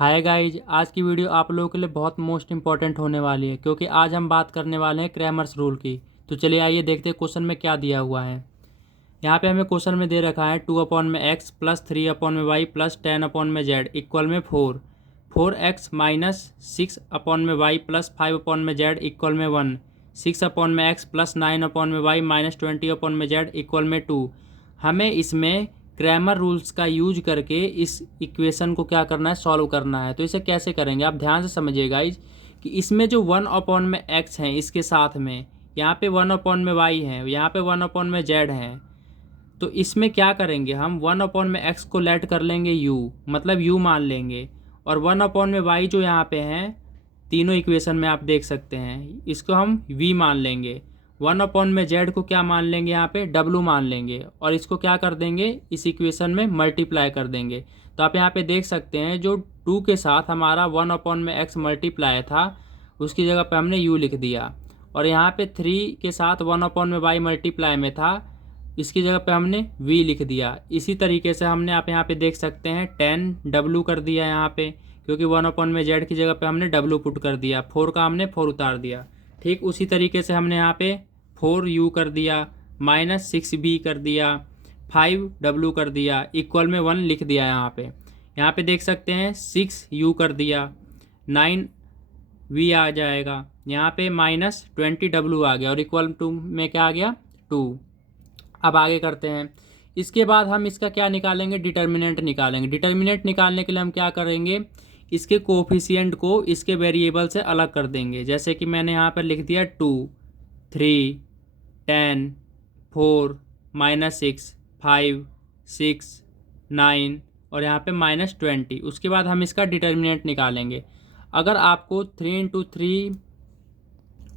Hi guys, आज की video आप लोगों के लिए बहुत मोस्ट इंपॉर्टेंट होने वाली है क्योंकि आज हम बात करने वाले हैं क्रैमर्स रूल की। तो चलिए आइए देखते हैं क्वेश्चन में क्या दिया हुआ है। यहाँ पे हमें क्वेश्चन में दे रखा है 2/x plus 3/y plus 10/z equal में 4x minus 6/y plus 5/z equal में 1, 6/x plus 9/y minus 20/z equal में 2। हमें इसमें क्रैमर रूल्स का यूज करके इस इक्वेशन को क्या करना है, सॉल्व करना है। तो इसे कैसे करेंगे आप ध्यान से समझिएगा कि इसमें जो 1/x हैं इसके साथ में यहाँ पे 1/y है, यहाँ पे 1/z है। तो इसमें क्या करेंगे हम 1/x को लेट कर लेंगे u, मतलब u मान लेंगे, और 1/y जो यहाँ पे हैं तीनों इक्वेशन में आप देख सकते हैं इसको हम v मान लेंगे। 1/z को क्या मान लेंगे, यहाँ पे w मान लेंगे, और इसको क्या कर देंगे इस इक्वेशन में मल्टीप्लाई कर देंगे। तो आप यहाँ पे देख सकते हैं जो 2 के साथ हमारा 1/x मल्टीप्लाई था उसकी जगह पे हमने u लिख दिया, और यहाँ पे 3 के साथ 1/y मल्टीप्लाई में था इसकी जगह पे हमने v लिख दिया। इसी तरीके से हमने आप यहाँ पे देख सकते हैं 10w कर दिया यहाँ पे, क्योंकि 1/z की जगह पे हमने w पुट कर दिया, 4 का हमने 4 उतार दिया। ठीक उसी तरीके से हमने यहाँ पे 4u कर दिया, माइनस 6b कर दिया, 5w कर दिया, इक्वल में 1 लिख दिया। यहाँ पे देख सकते हैं 6u कर दिया, 9v आ जाएगा, यहाँ पे माइनस 20w आ गया, और इक्वल टू में क्या आ गया 2। अब आगे करते हैं। इसके बाद हम इसका क्या निकालेंगे, डिटर्मिनेंट निकालेंगे। डिटर्मिनेंट निकालने के लिए हम क्या करेंगे, इसके कोफिशिएंट को इसके वेरिएबल से अलग कर देंगे। जैसे कि मैंने यहाँ पर लिख दिया 2, 3, 10, 4, -6, 5, 6, 9 और यहाँ पे -20। उसके बाद हम इसका डिटर्मिनेंट निकालेंगे। अगर आपको 3×3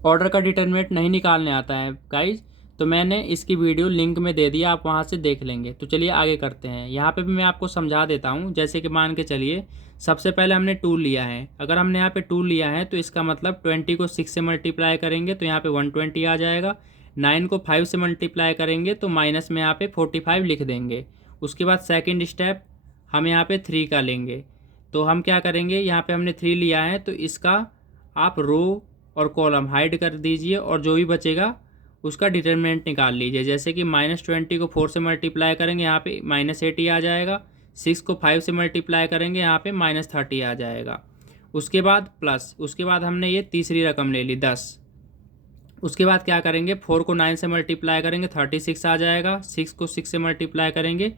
ऑर्डर का डिटर्मिनेंट नहीं निकालने आता है गाइज, तो मैंने इसकी वीडियो लिंक में दे दिया, आप वहाँ से देख लेंगे। तो चलिए आगे करते हैं। यहाँ पे भी मैं आपको समझा देता हूँ। जैसे कि मान के चलिए सबसे पहले हमने 2 लिया है। अगर हमने यहाँ पे 2 लिया है तो इसका मतलब 20 को 6 से मल्टीप्लाई करेंगे तो यहाँ पे 120 आ जाएगा। 9 को 5 से मल्टीप्लाई करेंगे तो माइनस में यहाँ पे 45 लिख देंगे। उसके बाद सेकेंड स्टेप हम यहाँ पे 3 का लेंगे। तो हम क्या करेंगे, यहाँ पे हमने 3 लिया है तो इसका आप रो और कॉलम हाइड कर दीजिए, और जो भी बचेगा उसका डिटर्मिनेंट निकाल लीजिए। जैसे कि -20 को 4 से मल्टीप्लाई करेंगे यहाँ पे -80 आ जाएगा, 6 को 5 से मल्टीप्लाई करेंगे यहाँ पे -30 आ जाएगा। उसके बाद प्लस, उसके बाद हमने ये तीसरी रकम ले ली 10। उसके बाद क्या करेंगे, 4 को 9 से मल्टीप्लाई करेंगे 36 आ जाएगा, 6 को 6 से मल्टीप्लाई करेंगे।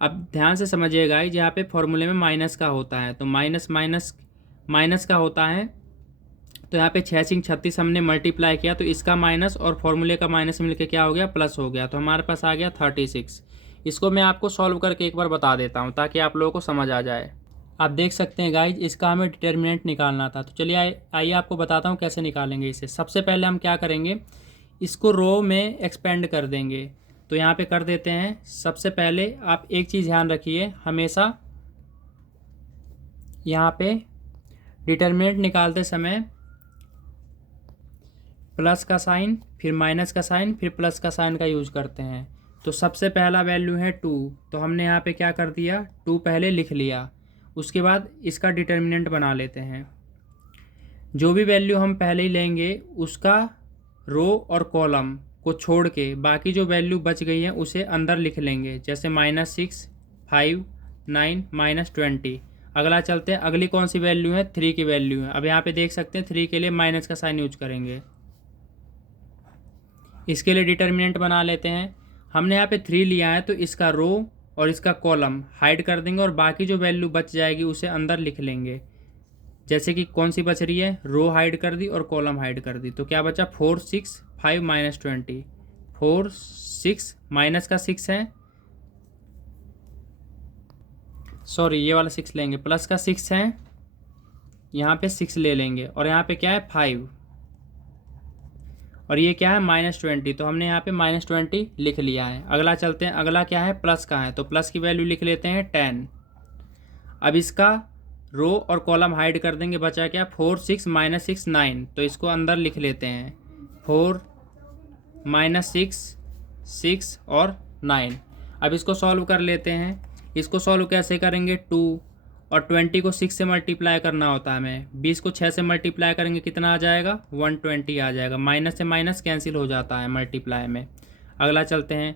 अब ध्यान से समझिएगा यहाँ पे फॉर्मूले में माइनस का होता है, तो माइनस का होता है। तो यहाँ पे 6×6 36 हमने मल्टीप्लाई किया तो इसका माइनस और फॉर्मूले का माइनस मिलके क्या हो गया, प्लस हो गया। तो हमारे पास आ गया 36। इसको मैं आपको सॉल्व करके एक बार बता देता हूँ ताकि आप लोगों को समझ आ जाए। आप देख सकते हैं गाइज, इसका हमें डिटर्मिनेंट निकालना था। तो चलिए आइए आपको बताता हूँ कैसे निकालेंगे इसे। सबसे पहले हम क्या करेंगे, इसको रो में एक्सपेंड कर देंगे। तो यहाँ पे कर देते हैं। सबसे पहले आप एक चीज़ ध्यान रखिए, हमेशा यहाँ पे डिटर्मिनेंट निकालते समय प्लस का साइन, फिर माइनस का साइन, फिर प्लस का साइन का यूज करते हैं। तो सबसे पहला वैल्यू है 2, तो हमने यहाँ पे क्या कर दिया, 2 पहले लिख लिया। उसके बाद इसका डिटर्मिनेंट बना लेते हैं। जो भी वैल्यू हम पहले ही लेंगे उसका रो और कॉलम को छोड़ के बाकी जो वैल्यू बच गई है उसे अंदर लिख लेंगे। जैसे -6, 5, 9, -20। अगला चलते हैं, अगली कौन सी वैल्यू है, 3 की वैल्यू है। अब यहाँ पे देख सकते हैं 3 के लिए माइनस का साइन यूज करेंगे। इसके लिए डिटर्मिनेंट बना लेते हैं। हमने यहाँ पे 3 लिया है तो इसका रो और इसका कॉलम हाइड कर देंगे, और बाकी जो वैल्यू बच जाएगी उसे अंदर लिख लेंगे। जैसे कि कौन सी बच रही है, रो हाइड कर दी और कॉलम हाइड कर दी। तो क्या बचा, 4, 6, 5, -20। 4, 6 माइनस का 6 है, सॉरी ये वाला 6 लेंगे, प्लस का 6 है, यहाँ पे 6 ले लेंगे, और यहाँ पे क्या है 5, और ये क्या है -20। तो हमने यहाँ पे -20 लिख लिया है। अगला चलते हैं, अगला क्या है, प्लस का है, तो प्लस की वैल्यू लिख लेते हैं 10। अब इसका रो और कॉलम हाइड कर देंगे, बचा क्या, 4, 6, -6, 9। तो इसको अंदर लिख लेते हैं, 4, -6, 6 और 9। अब इसको सॉल्व कर लेते हैं। इसको सॉल्व कैसे करेंगे, 2 और 20 को 6 से मल्टीप्लाई करना होता है हमें। 20 को 6 से मल्टीप्लाई करेंगे कितना आ जाएगा, 120 आ जाएगा। माइनस से माइनस कैंसिल हो जाता है मल्टीप्लाई में। अगला चलते हैं,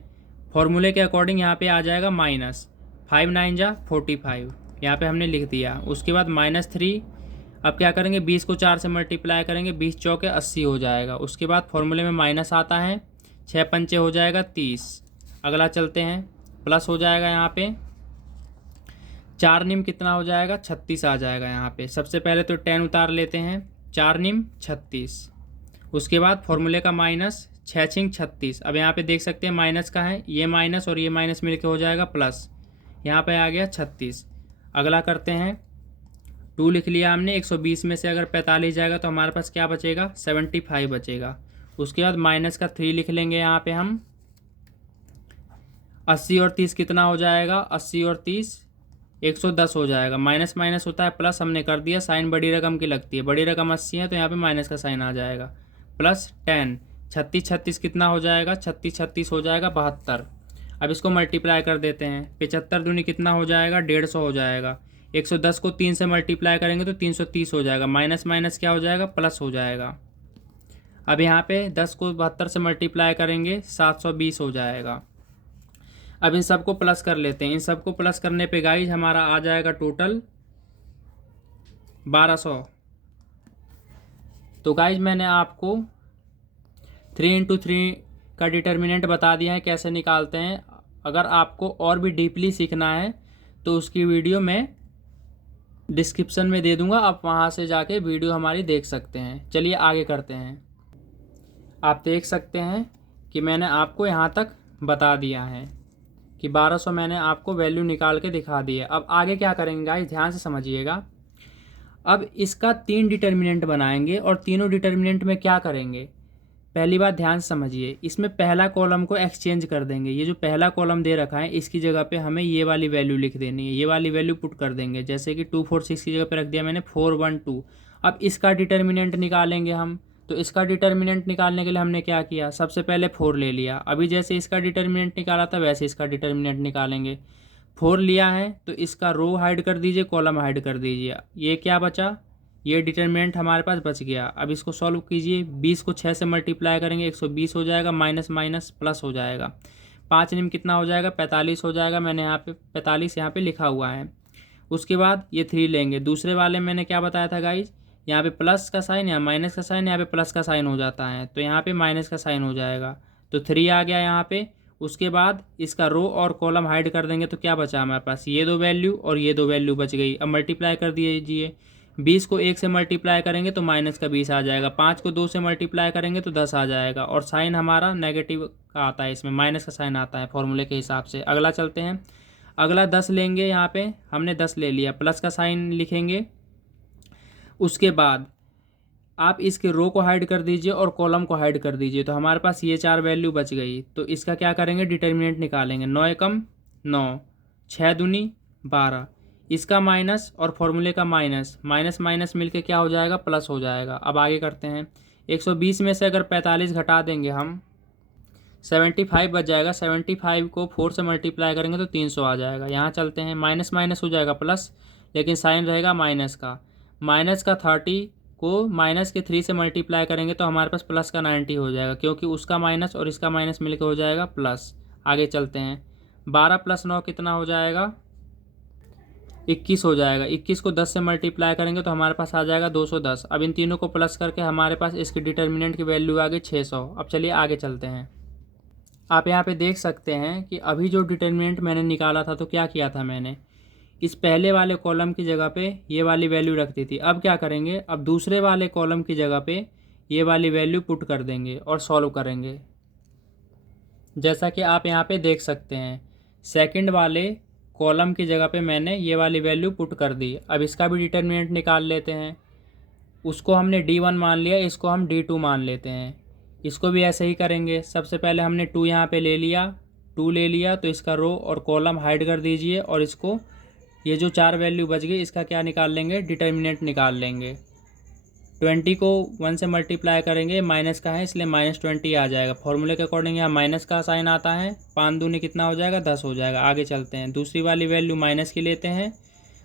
फॉर्मूले के अकॉर्डिंग यहाँ पे आ जाएगा माइनस 5 9 जा 45, यहाँ पे हमने लिख दिया। उसके बाद -3, अब क्या करेंगे, 20 को 4 से मल्टीप्लाई करेंगे, 20 चौके 80 हो जाएगा। उसके बाद फॉर्मूले में माइनस आता है, 6 पंचे हो जाएगा 30। अगला चलते हैं, प्लस हो जाएगा यहाँ पे 4 निम कितना हो जाएगा, 36 आ जाएगा यहाँ पे। सबसे पहले तो 10 उतार लेते हैं, 4 निम 36। उसके बाद फॉर्मूले का माइनस, 6 छिंग 36। अब यहाँ पे देख सकते हैं माइनस का है, ये माइनस और ये माइनस मिलके हो जाएगा प्लस, यहाँ पे आ गया 36। अगला करते हैं, 2 लिख लिया हमने। 120 में से अगर 45 जाएगा तो हमारे पास क्या बचेगा, 75 बचेगा। उसके बाद माइनस का 3 लिख लेंगे यहाँ पे हम। 80 और 30 कितना हो जाएगा, 80 और 30 110 हो जाएगा। माइनस माइनस होता है प्लस, हमने कर दिया। साइन बड़ी रकम की लगती है, बड़ी रकम 80 है तो यहाँ पे माइनस का साइन आ जाएगा। प्लस 10, 36 36 कितना हो जाएगा, 36 36 हो जाएगा 72। अब इसको मल्टीप्लाई कर देते हैं, 75 दूनी कितना हो जाएगा, 150 हो जाएगा। 110 को 3 से मल्टीप्लाई करेंगे तो 330 हो जाएगा। माइनस माइनस क्या हो जाएगा, प्लस हो जाएगा। अब यहाँ पे 10 को 72 से मल्टीप्लाई करेंगे, 720 हो जाएगा। अब इन सबको प्लस कर लेते हैं। इन सबको प्लस करने पे गाइज हमारा आ जाएगा टोटल 1200। तो गाइज मैंने आपको 3 × 3 का डिटर्मिनेंट बता दिया है कैसे निकालते हैं। अगर आपको और भी डीपली सीखना है तो उसकी वीडियो मैं डिस्क्रिप्शन में दे दूंगा, आप वहाँ से जाके वीडियो हमारी देख सकते हैं। चलिए आगे करते हैं। आप देख सकते हैं कि मैंने आपको यहाँ तक बता दिया है कि 1200 मैंने आपको वैल्यू निकाल के दिखा दी है। अब आगे क्या करेंगे गाइस, ध्यान से समझिएगा। अब इसका 3 डिटर्मिनेंट बनाएंगे और तीनों डिटर्मिनेंट में क्या करेंगे, पहली बात ध्यान से समझिए। इसमें पहला कॉलम को एक्सचेंज कर देंगे। ये जो पहला कॉलम दे रखा है इसकी जगह पे हमें ये वाली वैल्यू लिख देनी है, ये वाली वैल्यू पुट कर देंगे। जैसे कि 246 की जगह पे रख दिया मैंने 412। अब इसका डिटर्मिनेंट निकालेंगे हम। तो इसका डिटर्मिनेंट निकालने के लिए हमने क्या किया, सबसे पहले 4 ले लिया। अभी जैसे इसका डिटर्मिनेंट निकाला था वैसे इसका डिटर्मिनेंट निकालेंगे। 4 लिया है तो इसका रो हाइड कर दीजिए, कॉलम हाइड कर दीजिए। ये क्या बचा, ये डिटर्मिनेंट हमारे पास बच गया। अब इसको सॉल्व कीजिए। 20 को 6 से मल्टीप्लाई करेंगे 120 हो जाएगा, माइनस माइनस प्लस हो जाएगा। 5 निम कितना हो जाएगा, 45 हो जाएगा। मैंने यहाँ पे 45 यहाँ पे लिखा हुआ है। उसके बाद ये 3 लेंगे। दूसरे वाले मैंने क्या बताया था गाइज, यहाँ पे प्लस का साइन, यहाँ माइनस का साइन, यहाँ पे प्लस का साइन हो जाता है, तो यहाँ पे माइनस का साइन हो जाएगा। तो 3 आ गया यहाँ पे। उसके बाद इसका रो और कॉलम हाइड कर देंगे तो क्या बचा हमारे पास, ये 2 वैल्यू और ये 2 वैल्यू बच गई। अब मल्टीप्लाई कर दीजिए। 20 को 1 से मल्टीप्लाई करेंगे तो माइनस का 20 आ जाएगा। 5 को 2 से मल्टीप्लाई करेंगे तो 10 आ जाएगा। और साइन हमारा नेगेटिव का आता है, इसमें माइनस का साइन आता है फॉर्मूले के हिसाब से। अगला चलते हैं, अगला 10 लेंगे। यहाँ पे हमने 10 ले लिया, प्लस का साइन लिखेंगे। उसके बाद आप इसके रो को हाइड कर दीजिए और कॉलम को हाइड कर दीजिए, तो हमारे पास ये 4 वैल्यू बच गई। तो इसका क्या करेंगे, डिटर्मिनेंट निकालेंगे। 9 एकम 9, 6 दूनी 12, इसका माइनस और फॉर्मूले का माइनस, माइनस माइनस मिलके क्या हो जाएगा, प्लस हो जाएगा। अब आगे करते हैं। 120 में से अगर 45 घटा देंगे हम, 75 बच जाएगा। 75 को 4 से मल्टीप्लाई करेंगे तो 300 आ जाएगा। यहाँ चलते हैं, माइनस माइनस हो जाएगा प्लस, लेकिन साइन रहेगा माइनस का। माइनस का 30 को माइनस के 3 से मल्टीप्लाई करेंगे तो हमारे पास प्लस का 90 हो जाएगा, क्योंकि उसका माइनस और इसका माइनस मिलकर हो जाएगा प्लस। आगे चलते हैं, 12 + 9 कितना हो जाएगा, 21 हो जाएगा। 21 को 10 से मल्टीप्लाई करेंगे तो हमारे पास आ जाएगा 210। अब इन तीनों को प्लस करके हमारे पास इसकी डिटर्मिनेंट की वैल्यू आ गई 600। अब चलिए आगे चलते हैं। आप यहाँ पे देख सकते हैं कि अभी जो डिटर्मिनेंट मैंने निकाला था तो क्या किया था मैंने, इस पहले वाले कॉलम की जगह पे ये वाली वैल्यू रख दी थी। अब क्या करेंगे, अब दूसरे वाले कॉलम की जगह पे ये वाली वैल्यू पुट कर देंगे और सॉल्व करेंगे। जैसा कि आप यहाँ पे देख सकते हैं, सेकंड वाले कॉलम की जगह पे मैंने ये वाली वैल्यू पुट कर दी। अब इसका भी डिटर्मिनेंट निकाल लेते हैं। उसको हमने D1 मान लिया, इसको हम D2 मान लेते हैं। इसको भी ऐसे ही करेंगे। सबसे पहले हमने 2 यहाँ पे ले लिया, 2 ले लिया तो इसका रो और कॉलम हाइड कर दीजिए, और इसको ये जो 4 वैल्यू बच गई इसका क्या निकाल लेंगे, डिटर्मिनेंट निकाल लेंगे। 20 को 1 से मल्टीप्लाई करेंगे, माइनस का है इसलिए -20 आ जाएगा। फॉर्मूले के अकॉर्डिंग यहाँ माइनस का साइन आता है। 5 दूनी कितना हो जाएगा, 10 हो जाएगा। आगे चलते हैं, दूसरी वाली वैल्यू माइनस की लेते हैं।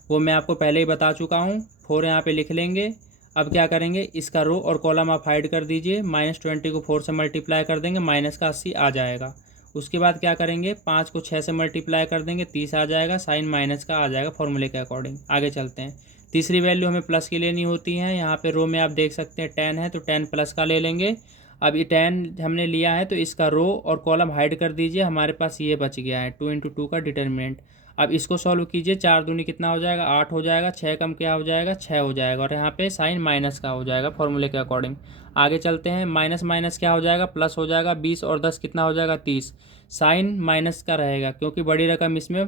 वो मैं आपको पहले ही बता चुका हूँ। 4 यहाँ पे लिख लेंगे। अब क्या करेंगे, इसका रो और कॉलम आप हाइड कर दीजिए। -20 को 4 से मल्टीप्लाई कर देंगे, -80 आ जाएगा। उसके बाद क्या करेंगे, 5 को 6 से मल्टीप्लाई कर देंगे, 30 आ जाएगा। साइन माइनस का आ जाएगा फॉर्मूले के अकॉर्डिंग। आगे चलते हैं। तीसरी वैल्यू हमें प्लस की लेनी होती है। यहाँ पे रो में आप देख सकते हैं 10 है, तो 10 प्लस का ले लेंगे। अब ये 10 हमने लिया है, तो इसका रो और कॉलम हाइड कर दीजिए। हमारे पास ये बच गया है 2 × 2 का डिटर्मिनेंट। अब इसको सॉल्व कीजिए। 4 दूनी कितना हो जाएगा, 8 हो जाएगा। 6 कम क्या हो जाएगा, 6 हो जाएगा। और यहाँ पे साइन माइनस का हो जाएगा फॉर्मूले के अकॉर्डिंग। आगे चलते हैं। माइनस माइनस क्या हो जाएगा, प्लस हो जाएगा। 20 और 10 कितना हो जाएगा, 30। साइन माइनस का रहेगा क्योंकि बड़ी रकम इसमें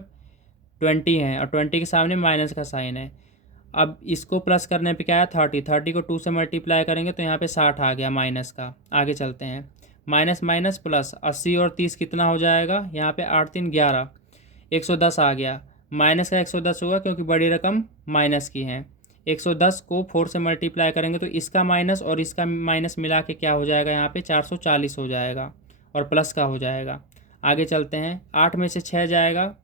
20 है और 20 के सामने माइनस का साइन है। अब इसको प्लस करने पे क्या है, 30। 30 को 2 से मल्टीप्लाई करेंगे तो यहाँ पे 60 आ गया माइनस का। आगे चलते हैं। माइनस माइनस प्लस, 80 और 30 कितना हो जाएगा, यहाँ पे 8 3 11, 110 आ गया। माइनस का 110 होगा क्योंकि बड़ी रकम माइनस की है। 110 को 4 से मल्टीप्लाई करेंगे तो इसका माइनस और इसका माइनस मिला के क्या हो जाएगा, यहाँ पे 440 हो जाएगा और प्लस का हो जाएगा। आगे चलते हैं। 8 में से 6 जाएगा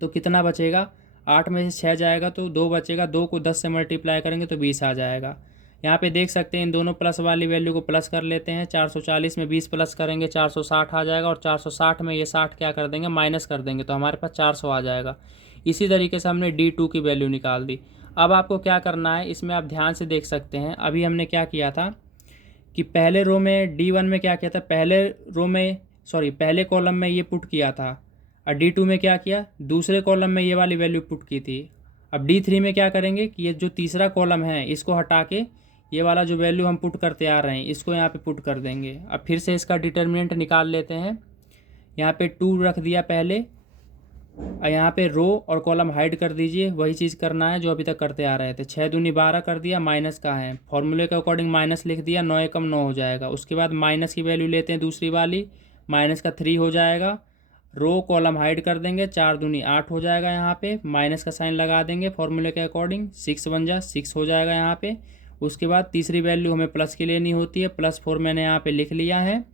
तो कितना बचेगा, 8 में से 6 जाएगा तो 2 बचेगा। 2 को 10 से मल्टीप्लाई करेंगे तो 20 आ जाएगा। यहाँ पे देख सकते हैं इन दोनों प्लस वाली वैल्यू को प्लस कर लेते हैं। 440 में 20 प्लस करेंगे 460 आ जाएगा और 460 में ये 60 क्या कर देंगे, माइनस कर देंगे तो हमारे पास 400 आ जाएगा। इसी तरीके से हमने D2 की वैल्यू निकाल दी। अब आपको क्या करना है, इसमें आप ध्यान से देख सकते हैं। अभी हमने क्या किया था कि पहले रो में D1 में क्या किया था, पहले कॉलम में ये पुट किया था और D2 में क्या किया, दूसरे कॉलम में ये वाली वैल्यू पुट की थी। अब D3 में क्या करेंगे कि ये जो तीसरा कॉलम है इसको हटा के ये वाला जो वैल्यू हम पुट करते आ रहे हैं इसको यहाँ पे पुट कर देंगे। अब फिर से इसका डिटर्मिनेंट निकाल लेते हैं। यहाँ पे 2 रख दिया पहले और यहाँ पे रो और कॉलम हाइड कर दीजिए। वही चीज़ करना है जो अभी तक करते आ रहे थे। 6 दूनी 12 कर दिया, माइनस का है, फॉर्मूले के अकॉर्डिंग माइनस लिख दिया। 9 एकम 9 हो जाएगा। उसके बाद माइनस की वैल्यू लेते हैं दूसरी वाली, माइनस का 3 हो जाएगा। रो कॉलम हाइड कर देंगे, 4 दूनी 8 हो जाएगा। यहाँ पे माइनस का साइन लगा देंगे फॉर्मूले के अकॉर्डिंग। 6 बन जा 6 हो जाएगा यहाँ पे। उसके बाद तीसरी वैल्यू हमें प्लस की लेनी होती है। +4 मैंने यहाँ पे लिख लिया है।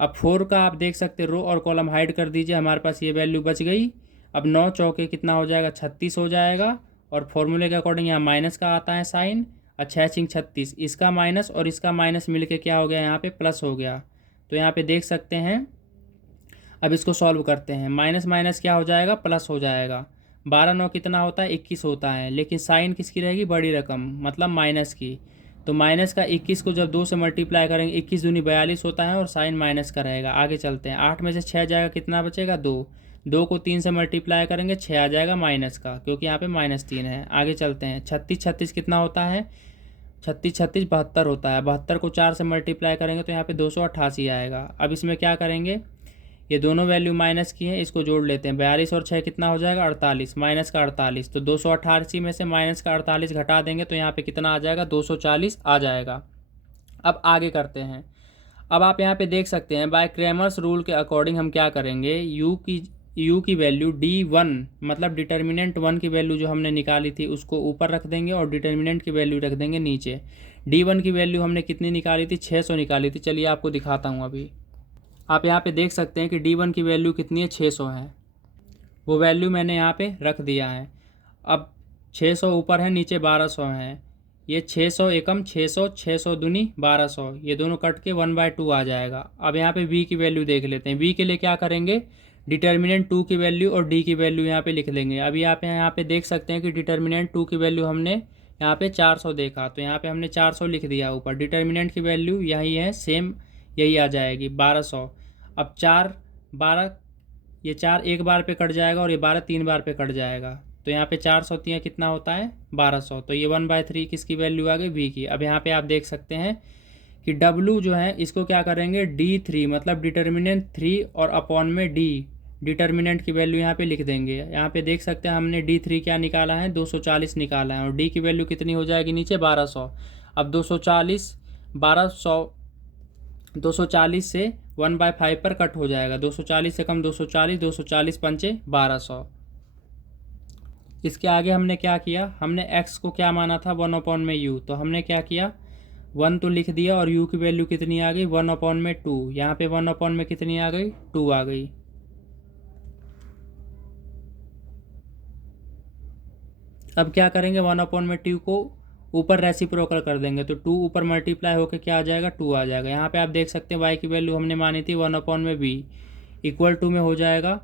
अब 4 का आप देख सकते रो और कॉलम हाइड कर दीजिए, हमारे पास ये वैल्यू बच गई। अब 9 चौके कितना हो जाएगा, 36 हो जाएगा। और फॉर्मूले के अकॉर्डिंग यहाँ माइनस का आता है साइन। 6 × 36, इसका माइनस और इसका माइनस मिलके क्या हो गया, यहाँ पे प्लस हो गया। तो यहाँ पे देख सकते हैं। अब इसको सॉल्व करते हैं। माइनस माइनस क्या हो जाएगा, प्लस हो जाएगा। 12 9 कितना होता है, 21 होता है। लेकिन साइन किसकी रहेगी, बड़ी रकम मतलब माइनस की। तो माइनस का 21 को जब 2 से मल्टीप्लाई करेंगे, 21 दूनी 42 होता है और साइन माइनस का रहेगा। आगे चलते हैं। 8 में से 6 जाएगा, कितना बचेगा, 2। 2 को 3 से मल्टीप्लाई करेंगे, 6 आ जाएगा माइनस का क्योंकि यहाँ पे -3 है। आगे चलते हैं। 36 36 कितना होता है, 36 36 72 होता है। 72 को 4 से मल्टीप्लाई करेंगे तो यहाँ पे 288 आएगा। अब इसमें क्या करेंगे, ये दोनों वैल्यू माइनस की हैं, इसको जोड़ लेते हैं। 42 और 6 कितना हो जाएगा, 48, माइनस का 48। तो 288 में से माइनस का 48 घटा देंगे तो यहाँ पे कितना आ जाएगा, 240 आ जाएगा। अब आगे करते हैं। अब आप यहाँ पे देख सकते हैं बाय क्रैमर्स रूल के अकॉर्डिंग हम क्या करेंगे, u की वैल्यू D1 मतलब डिटर्मिनेंट 1 की वैल्यू जो हमने निकाली थी उसको ऊपर रख देंगे और डिटर्मिनेंट की वैल्यू रख देंगे नीचे। D1 की वैल्यू हमने कितनी निकाली थी, 600 निकाली थी। चलिए आपको दिखाता हूँ। अभी आप यहाँ पे देख सकते हैं कि D1 की वैल्यू कितनी है, 600 है। वो वैल्यू मैंने यहाँ पे रख दिया है। अब 600 ऊपर है, नीचे 1200 है। ये 600 एकम 600, 600 दूनी 1200, ये दोनों कट के 1/2 आ जाएगा। अब यहाँ पे v की वैल्यू देख लेते हैं। v के लिए क्या करेंगे, डिटर्मिनेंट 2 की वैल्यू और d की वैल्यू यहाँ पे लिख लेंगे। अभी आप यहाँ पे देख सकते हैं कि डिटर्मिनेंट 2 की वैल्यू हमने यहाँ पे 400 देखा, तो यहाँ पे हमने 400 लिख दिया ऊपर। डिटर्मिनेंट की वैल्यू यही है, सेम यही आ जाएगी 1200। अब 4 12, ये 4 एक बार पे कट जाएगा और ये 12 3 बार पे कट जाएगा। तो यहाँ पे 400 कितना होता है, 1200। तो ये 1/3 किसकी वैल्यू आ गई, v की। अब यहाँ पे आप देख सकते हैं कि w जो है इसको क्या करेंगे, D3 मतलब डिटर्मिनेंट 3 और अपॉन में d डिटर्मिनेंट की वैल्यू यहाँ पे लिख देंगे। यहाँ पे देख सकते हैं हमने D3 क्या निकाला है, 240 निकाला है और d की वैल्यू कितनी हो जाएगी नीचे, 1200। अब 240 से 1/5 पर कट हो जाएगा। 240 से कम 240, 240 पंचे 1200। इसके आगे हमने क्या किया, हमने x को क्या माना था, 1/u। तो हमने क्या किया, 1 तो लिख दिया और u की वैल्यू कितनी आ गई, 1/2। यहाँ पे 1/ में कितनी आ गई, 2 आ गई। अब क्या करेंगे, 1/2 को ऊपर रेसिप्रोकल कर देंगे तो 2 ऊपर मल्टीप्लाई होकर क्या आ जाएगा, 2 आ जाएगा। यहाँ पे आप देख सकते हैं y की वैल्यू हमने मानी थी 1/v इक्वल टू में हो जाएगा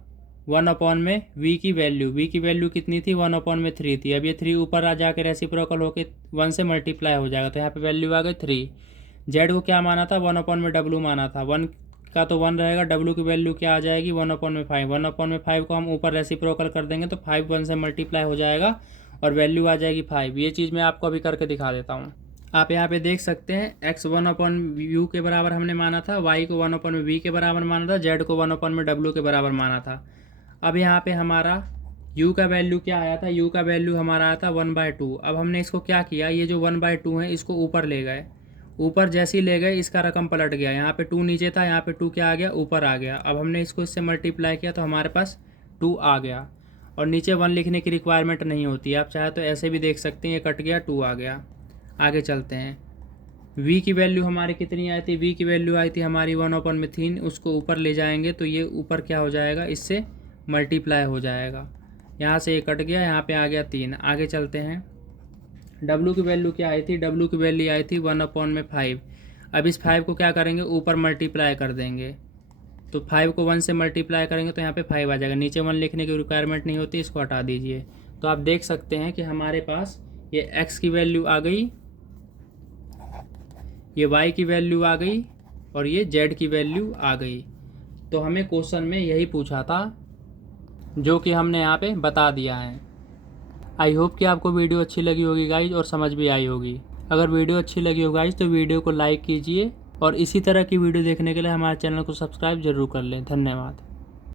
1/v की वैल्यू कितनी थी, 1/3 थी। अब ये 3 ऊपर आ जाकर रेसिप्रोकल होकर 1 से मल्टीप्लाई हो जाएगा तो यहाँ पे वैल्यू आ गई 3। जेड को क्या माना था, 1/w माना था, 1 का तो 1 रहेगा, w की वैल्यू क्या आ जाएगी 1/5। 1/5 को हम ऊपर रेसिप्रोकल कर देंगे तो 5 1 से मल्टीप्लाई हो जाएगा और वैल्यू आ जाएगी 5। ये चीज़ मैं आपको अभी करके दिखा देता हूँ। आप यहाँ पे देख सकते हैं x 1/u के बराबर हमने माना था, y को 1/v के बराबर माना था, z को 1/w के बराबर माना था। अब यहाँ पे हमारा u का वैल्यू क्या आया था, u का वैल्यू हमारा आया था 1/2। अब हमने इसको क्या किया, ये जो 1/2 है इसको ऊपर ले गए, ऊपर जैसे ही ले गए इसका रकम पलट गया, यहाँ पे 2 नीचे था, यहाँ पे 2 क्या आ गया, ऊपर आ गया। अब हमने इसको इससे मल्टीप्लाई किया तो हमारे पास 2 आ गया और नीचे 1 लिखने की रिक्वायरमेंट नहीं होती, आप चाहे तो ऐसे भी देख सकते हैं, ये कट गया 2 आ गया। आगे चलते हैं, v की वैल्यू हमारी कितनी आई थी, v की वैल्यू आई थी हमारी 1/3, उसको ऊपर ले जाएंगे तो ये ऊपर क्या हो जाएगा, इससे मल्टीप्लाई हो जाएगा। यहाँ से ये कट गया, यहाँ पे आ गया 3। आगे चलते हैं, w की वैल्यू क्या आई थी, w की वैल्यू आई थी 1/5। अब इस 5 को क्या करेंगे, ऊपर मल्टीप्लाई कर देंगे तो 5 को 1 से मल्टीप्लाई करेंगे तो यहाँ पे 5 आ जाएगा। नीचे 1 लिखने की रिक्वायरमेंट नहीं होती, इसको हटा दीजिए। तो आप देख सकते हैं कि हमारे पास ये x की वैल्यू आ गई, ये y की वैल्यू आ गई और ये z की वैल्यू आ गई। तो हमें क्वेश्चन में यही पूछा था जो कि हमने यहाँ पे बता दिया है। आई होप कि आपको वीडियो अच्छी लगी होगी गाइज और समझ भी आई होगी। अगर वीडियो अच्छी लगी हो गाइज तो वीडियो को लाइक कीजिए और इसी तरह की वीडियो देखने के लिए हमारे चैनल को सब्सक्राइब जरूर कर लें। धन्यवाद।